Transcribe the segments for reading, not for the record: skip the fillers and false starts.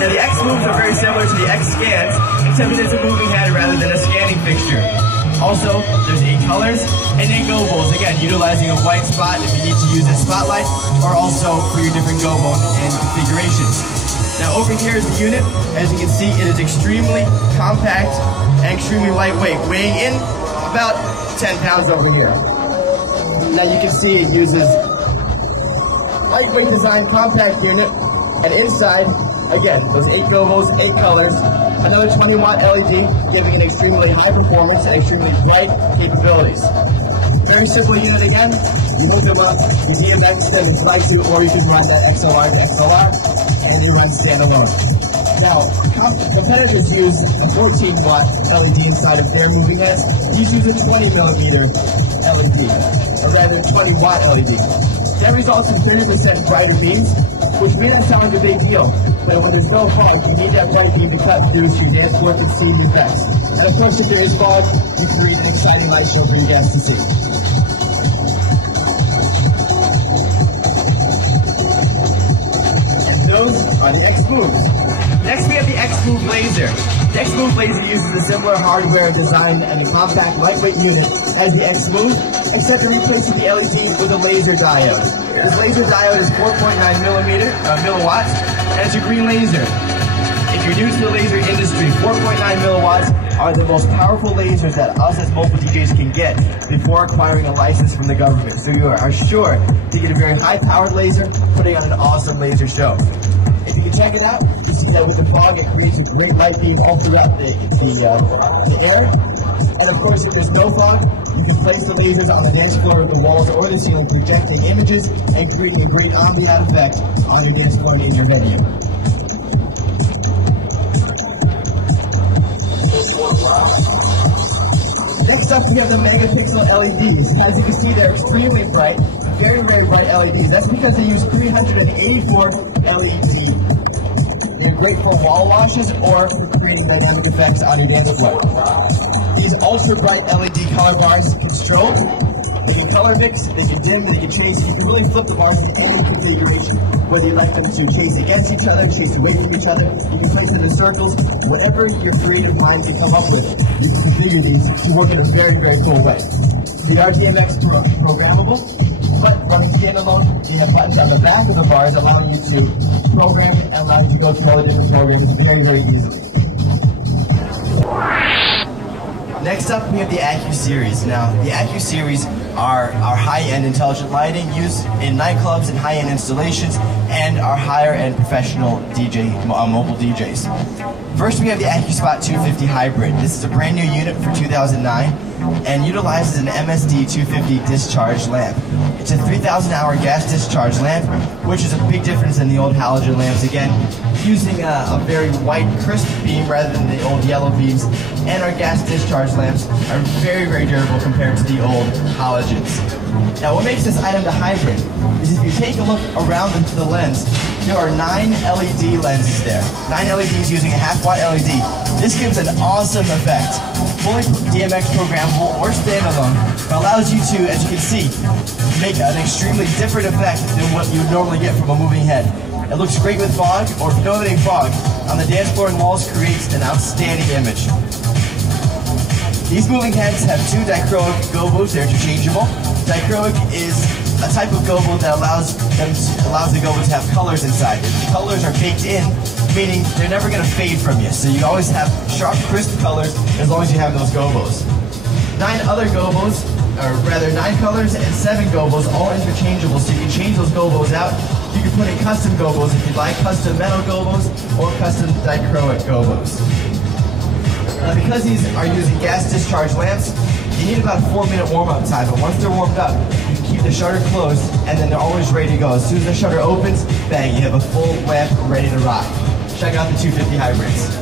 Now the X moves are very similar to the X scans, except that it's a moving head rather than a scanning fixture. Also, there's 8 colors and 8 gobols, again, utilizing a white spot if you need to use a spotlight, or also for your different gobo and configurations. Now over here is the unit. As you can see, it is extremely compact and extremely lightweight, weighing in about 10 pounds over here. Now you can see it uses lightweight design compact unit, and inside, again, there's 8 gobos, 8 colors, another 20-watt LED, giving an extremely high performance and extremely bright capabilities. Very simple unit again. You hook them up, the DMX can slide to, or you can run that XLR to XLR, and you run standalone. Now, competitors use a 14-watt LED inside of their moving heads. These use a 20mm LED, or rather 20-watt LED. That results in 30% brighter beams, which may not sound like a big deal, but when there's no fog, you need that bright beam to cut through to your dance floor and see the effects. And of course, if there is fog, you create an exciting light show for you guys to see. And those are the X-Move. Next, we have the X-Move Laser. The X-Move Laser uses a similar hardware design and a compact, lightweight unit as the X-Move, except it replaces the LED with a laser diode. This laser diode is 4.9 milliwatts, and it's a green laser. If you're new to the laser industry, 4.9 milliwatts are the most powerful lasers that us as mobile DJs can get before acquiring a license from the government. So you are sure to get a very high-powered laser, putting on an awesome laser show. If you can check it out, you see that with the fog, it creates a great light beam all throughout the air. And of course, if there's no fog, you can place the lasers on the dance floor, the walls, or the ceiling, projecting images and creating a great ambient effect on your dance floor in your venue. Next up, we have the megapixel LEDs. As you can see, they're extremely bright, very, very bright LEDs. That's because they use 384 LEDs. They're great for wall washes or creating dynamic effects on your dance floor. These ultra bright LED color bars can strobe, they can color mix, they can dim, they can chase. You can really flip the bars in any configuration, whether you'd like them to chase against each other, chase away from each other, you can place them in circles, whatever your creative mind can come up with. You can configure these to work in a very, very cool way. The RDMX is programmable, but when standalone, you have buttons on the back of the bars allowing you to program and allow you to go through all the different programs very, very easily. Next up, we have the Accu Series. Now, the Accu Series are our high-end intelligent lighting used in nightclubs and high-end installations, and our higher-end professional mobile DJs. First, we have the AccuSpot 250 Hybrid. This is a brand new unit for 2009 and utilizes an MSD 250 discharge lamp. It's a 3,000-hour gas discharge lamp, which is a big difference than the old halogen lamps. Again, using a very white, crisp beam rather than the old yellow beams, and our gas discharge lamps are very, very durable compared to the old halogens. Now, what makes this item the hybrid is if you take a look around into the lens, there are 9 LED lenses there. 9 LEDs using a half-watt LED. This gives an awesome effect. Fully DMX programmable or standalone, but allows you to, as you can see, make an extremely different effect than what you normally get from a moving head. It looks great with fog, or if you don't have any fog, on the dance floor and walls creates an outstanding image. These moving heads have 2 dichroic gobos, they're interchangeable. Dichroic is a type of gobo that allows the gobo to have colors inside. The colors are baked in, meaning they're never going to fade from you. So you always have sharp, crisp colors as long as you have those gobos. 9 other gobos, or rather 9 colors and 7 gobos, all interchangeable. So you can change those gobos out. You can put in custom gobos if you'd like, custom metal gobos or custom dichroic gobos. Now, because these are using gas discharge lamps, you need about a 4-minute warm-up time, but once they're warmed up, you can keep the shutter closed, and then they're always ready to go. As soon as the shutter opens, bang, you have a full lamp ready to rock. Check out the 250 hybrids.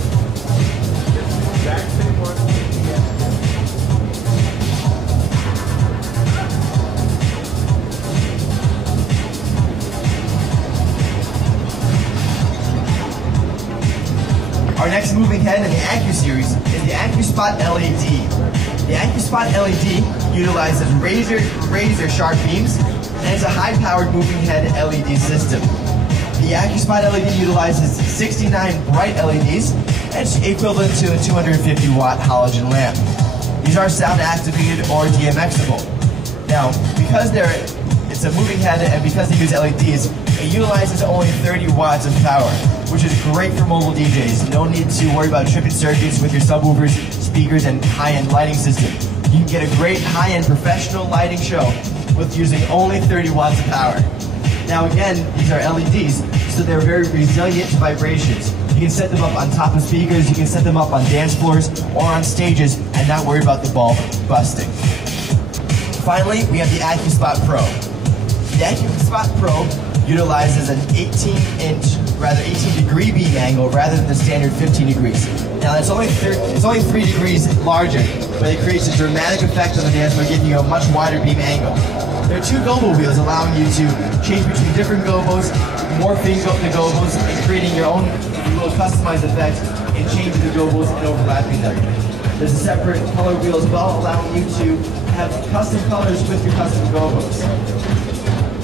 Our next moving head in the Accu series is the AccuSpot LED. The AccuSpot LED utilizes razor sharp beams and is a high-powered moving head LED system. The The AccuSpot LED utilizes 69 bright LEDs, and it's equivalent to a 250 watt halogen lamp. These are sound activated or DMXable. Now, because it's a moving head and because they use LEDs, it utilizes only 30 watts of power, which is great for mobile DJs. No need to worry about tripping circuits with your subwoofers, speakers, and high-end lighting system. You can get a great high-end professional lighting show with using only 30 watts of power. Now again, these are LEDs, so they're very resilient to vibrations. You can set them up on top of speakers, you can set them up on dance floors or on stages and not worry about the bulb busting. Finally, we have the AccuSpot Pro. The AccuSpot Pro utilizes an 18-degree beam angle rather than the standard 15 degrees. Now it's only 3 degrees larger, but it creates a dramatic effect on the dance floor, giving you a much wider beam angle. There are 2 gobo wheels allowing you to change between different gobos, morphing the gobos, and creating your own little customized effect and changing the gobos and overlapping them. There's a separate color wheel as well, allowing you to have custom colors with your custom gobos.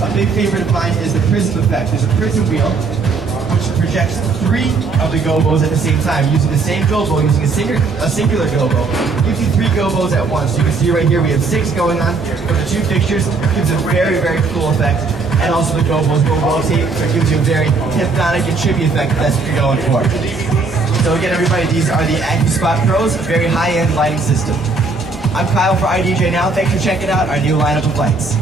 A big favorite of mine is the prism effect. There's a prism wheel which projects 3 of the gobos at the same time. Using the same gobo, using a singular gobo, gives you 3 gobos at once. You can see right here we have 6 going on for the 2 fixtures. It gives a very, very cool effect. And also the gobos will rotate, so it gives you a very hypnotic and trippy effect if that's what you're going for. So again, everybody, these are the AccuSpot Pros, a very high-end lighting system. I'm Kyle for iDJ Now. Thanks for checking out our new lineup of lights.